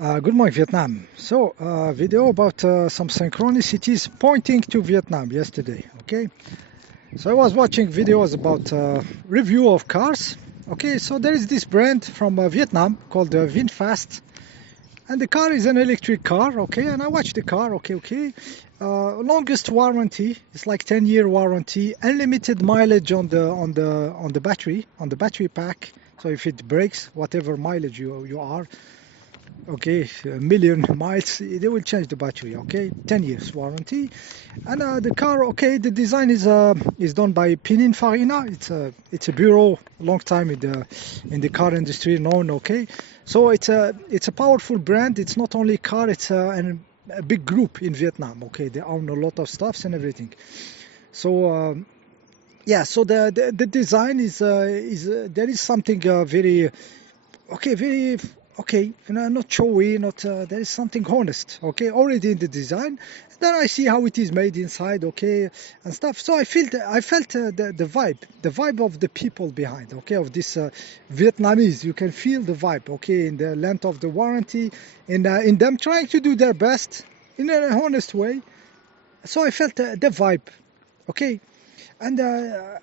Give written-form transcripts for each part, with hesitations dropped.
Good morning, Vietnam. Video about some synchronicities pointing to Vietnam yesterday. Okay, so I was watching videos about review of cars. Okay, so there is this brand from Vietnam called VinFast, and the car is an electric car. Okay, and I watched the car. Okay. Longest warranty. It's like 10-year warranty, unlimited mileage on the battery pack. So if it breaks, whatever mileage you are, okay, a million miles, they will change the battery. Okay, 10 years warranty. And the car, okay, the design is done by Pininfarina. It's a bureau, long time in the car industry, known. Okay, so it's a powerful brand. It's not only car, it's a big group in Vietnam. Okay, they own a lot of stuffs and everything. So yeah, so the design is there is something very okay, very okay, not showy, not there is something honest, okay, already in the design. Then I see how it is made inside, okay, and stuff. So I felt the vibe of the people behind, okay, of this Vietnamese. You can feel the vibe, okay, in the length of the warranty, in them trying to do their best in an honest way. So I felt the vibe, okay. And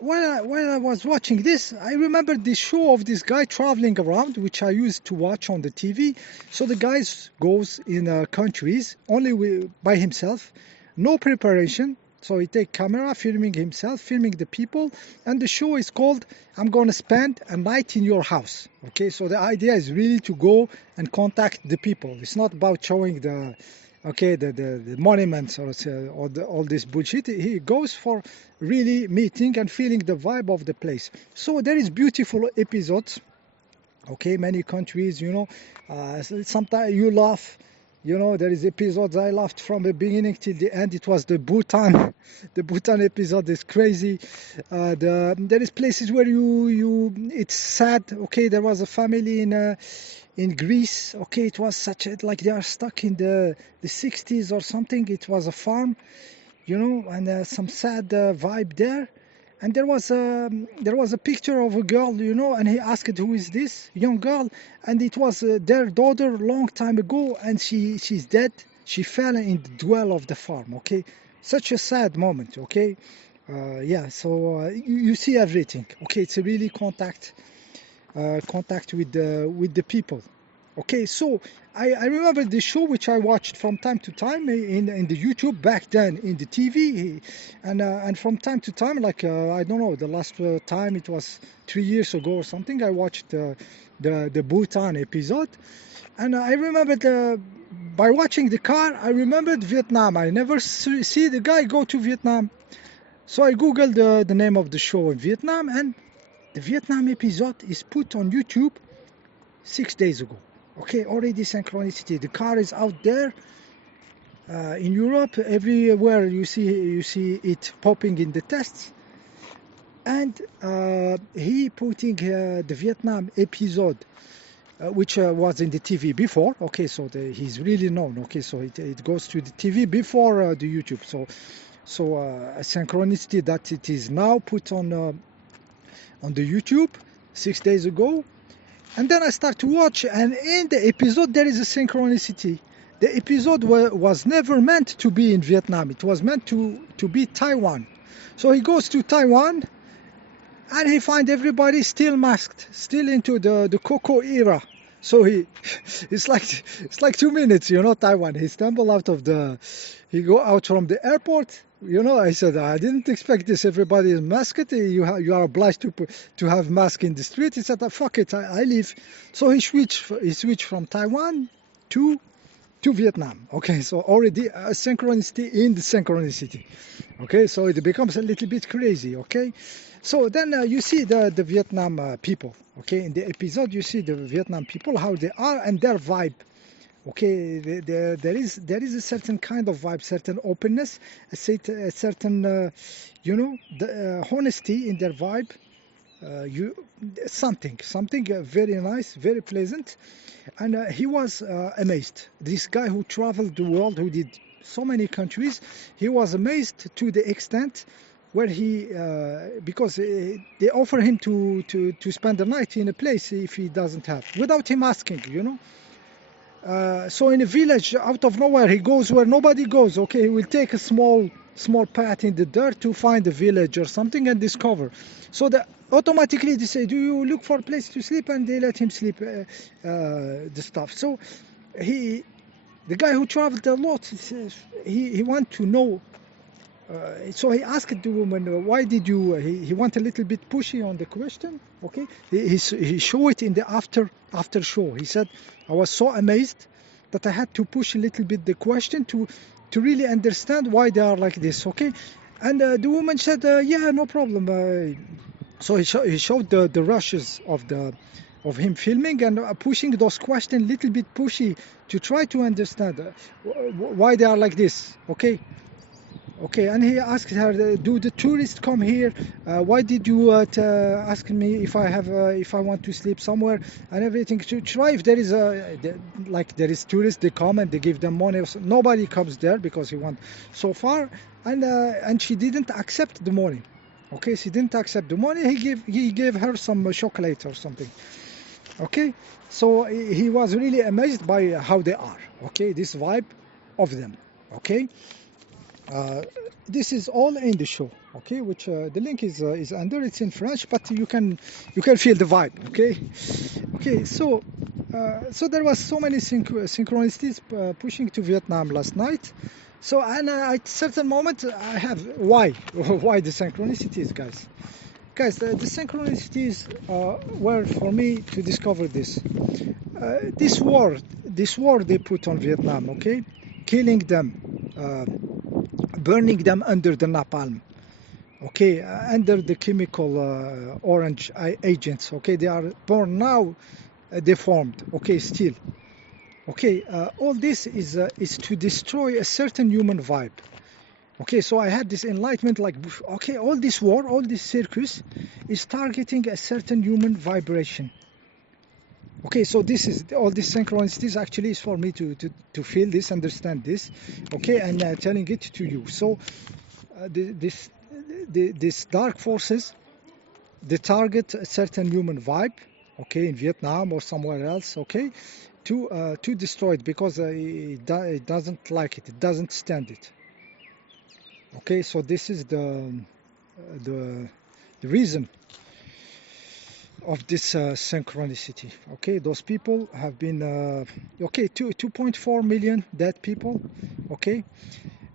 while I was watching this, I remembered this show of this guy traveling around, which I used to watch on the TV. So the guy goes in countries only by himself, no preparation. So he take camera, filming himself, filming the people, and the show is called "I'm gonna spend a night in your house." Okay, so the idea is really to go and contact the people. It's not about showing the okay the monuments or all this bullshit. He goes for really meeting and feeling the vibe of the place. So there is beautiful episodes, okay, many countries, sometimes you laugh, there is episodes I laughed from the beginning till the end. It was the Bhutan the Bhutan episode is crazy. There is places where you it's sad, okay. There was a family in Greece, okay. It was such a, like they are stuck in the 60s or something. It was a farm, and some sad vibe there. And there was a picture of a girl, and he asked, "Who is this young girl?" And it was their daughter long time ago, and she's dead. She fell in the well of the farm. Okay, such a sad moment. Okay, yeah. So you see everything. Okay, it's a really contact with the people. Okay, so I remember the show which I watched from time to time in the YouTube back then in the TV, and from time to time, like I don't know, the last time it was 3 years ago or something. I watched the Bhutan episode, and I remembered by watching the car, I remembered Vietnam. I never see the guy go to Vietnam, so I googled the name of the show in Vietnam, and the Vietnam episode is put on YouTube 6 days ago. Okay, already synchronicity. The car is out there in Europe. Everywhere you see it popping in the tests, and he putting the Vietnam episode, which was in the TV before. Okay, so he's really known. Okay, so it goes to the TV before the YouTube. So a synchronicity that it is now put on the YouTube 6 days ago. And then I start to watch, and in the episode there is a synchronicity. The episode was never meant to be in Vietnam. It was meant to be Taiwan. So he goes to Taiwan, and he finds everybody still masked, still into the Coco era. So it's like 2 minutes, Taiwan. He stumbled he go out from the airport. I said, I didn't expect this. Everybody is masked. You are obliged to have mask in the street. He said, fuck it, I leave. So he switched from Taiwan to Vietnam. Okay, so already a synchronicity in the synchronicity. Okay, so it becomes a little bit crazy. Okay, so then you see the Vietnam people. Okay, in the episode you see the Vietnam people, how they are and their vibe. Okay, there is a certain kind of vibe, certain openness, a certain the honesty in their vibe. You something very nice, very pleasant, and he was amazed. This guy who traveled the world, who did so many countries, he was amazed to the extent where he because they offer him to spend the night in a place if he doesn't have, without him asking. So in a village, out of nowhere, he goes where nobody goes. Okay, he will take a small path in the dirt to find a village or something and discover. So automatically they say, "Do you look for a place to sleep?" And they let him sleep. The stuff. So he, the guy who traveled a lot, he says he want to know. So he asked the woman, "Why did you?" He went a little bit pushy on the question. Okay, he showed it in the after show. He said, "I was so amazed that I had to push a little bit the question to really understand why they are like this." Okay, and the woman said, "Yeah, no problem." So he showed the rushes of him filming and pushing those questions a little bit pushy to try to understand why they are like this. Okay. Okay, and he asked her, "Do the tourists come here? Why did you ask me if I want to sleep somewhere and everything to try if there is like there is tourists they come and they give them money. Nobody comes there because he went so far, and she didn't accept the money. Okay, she didn't accept the money. He gave her some chocolate or something. Okay, so he was really amazed by how they are. Okay, this vibe of them. Okay. Uh, this is all in the show, okay? Which the link is under. It's in French, but you can feel the vibe, okay? Okay, so there was so many synchronicities pushing to Vietnam last night. So and at certain moment I have why why the synchronicities, guys? Guys, the synchronicities were for me to discover this. This war they put on Vietnam, okay? Killing them. Burning them under the napalm, okay, under the chemical orange agents, okay, they are born now deformed, okay, still, okay, all this is to destroy a certain human vibe, okay, so I had this enlightenment like, okay, all this war, all this circus is targeting a certain human vibration. Okay, so this is all this synchronicities actually is for me to feel this, understand this, okay, and telling it to you. So this dark forces, they target a certain human vibe, okay, in Vietnam or somewhere else, okay, to destroy it because it doesn't like it, it doesn't stand it. Okay, so this is the reason of this synchronicity. Okay, those people have been okay, 2.4 million dead people, okay,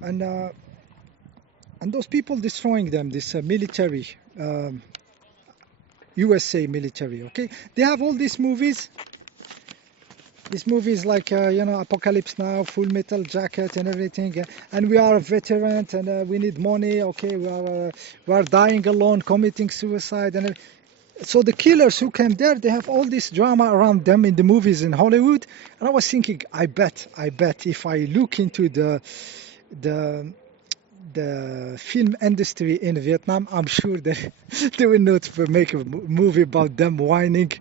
and those people destroying them, this military, USA military, okay, they have all these movies like Apocalypse Now, Full Metal Jacket and everything, and we are a veteran and we need money, okay, we are dying alone, committing suicide, and so the killers who came there, they have all this drama around them in the movies in Hollywood. And I was thinking, I bet if I look into the film industry in Vietnam, I'm sure that they will not make a movie about them whining,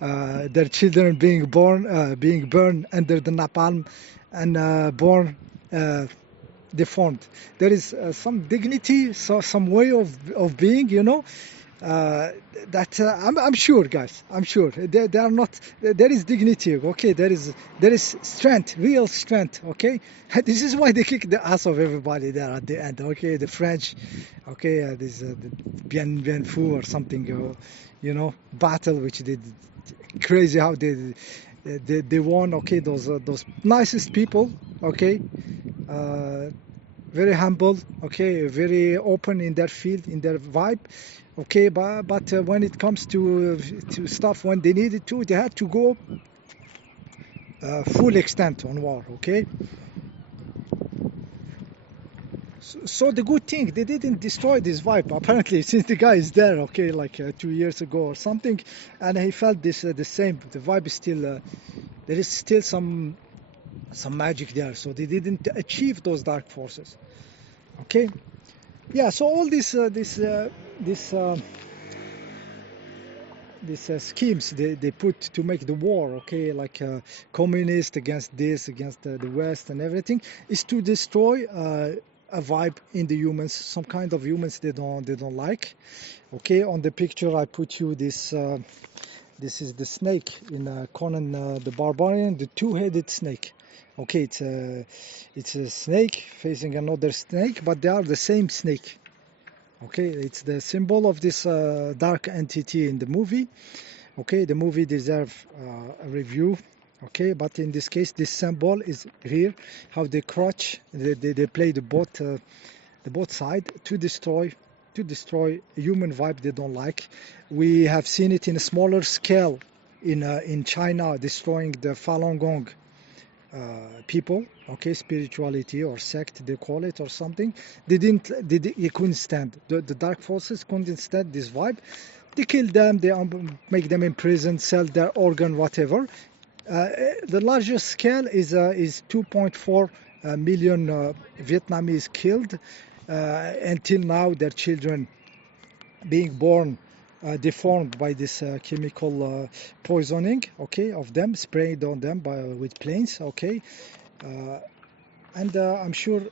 their children being burned under the napalm and born deformed. There is some dignity, so some way of being, that I'm sure, guys. I'm sure they are not. There is dignity. Okay, there is strength, real strength. Okay, this is why they kick the ass of everybody there at the end. Okay, the French. Okay, this the Bien Phu or something. Battle which they did. Crazy how they won. Okay, those nicest people. Okay. Very humble, okay, very open in their field, in their vibe, okay, but when it comes to stuff, when they needed to, they had to go full extent on war, okay. So the good thing, they didn't destroy this vibe, apparently, since the guy is there, okay, like 2 years ago or something, and he felt this the same, the vibe is still, there is still some magic there, so they didn't achieve those dark forces, okay. Yeah, so all these schemes they put to make the war, okay, like communist against this, against the West and everything, is to destroy a vibe in the humans, some kind of humans they don't like. Okay, on the picture I put you this This is the snake in Conan the Barbarian, the two-headed snake. Okay, it's a snake facing another snake, but they are the same snake. Okay, it's the symbol of this dark entity in the movie. Okay, the movie deserves a review. Okay, but in this case, this symbol is here. How they crouch, they play the both side to destroy a human vibe they don't like. We have seen it in a smaller scale in China, destroying the Falun Gong people, okay, spirituality or sect they call it or something. They couldn't stand the dark forces couldn't stand this vibe. They kill them, they make them in prison, sell their organ, whatever. The largest scale is 2.4 million Vietnamese killed. Until now, their children being born deformed by this chemical poisoning, okay, of them sprayed on them with planes, okay, and I'm sure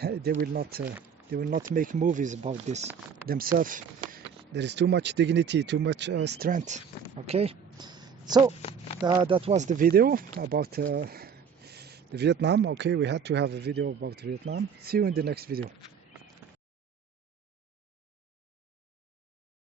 they will not make movies about this themselves. There is too much dignity, too much strength, okay. So that was the video about the Vietnam. Okay, we had to have a video about Vietnam. See you in the next video.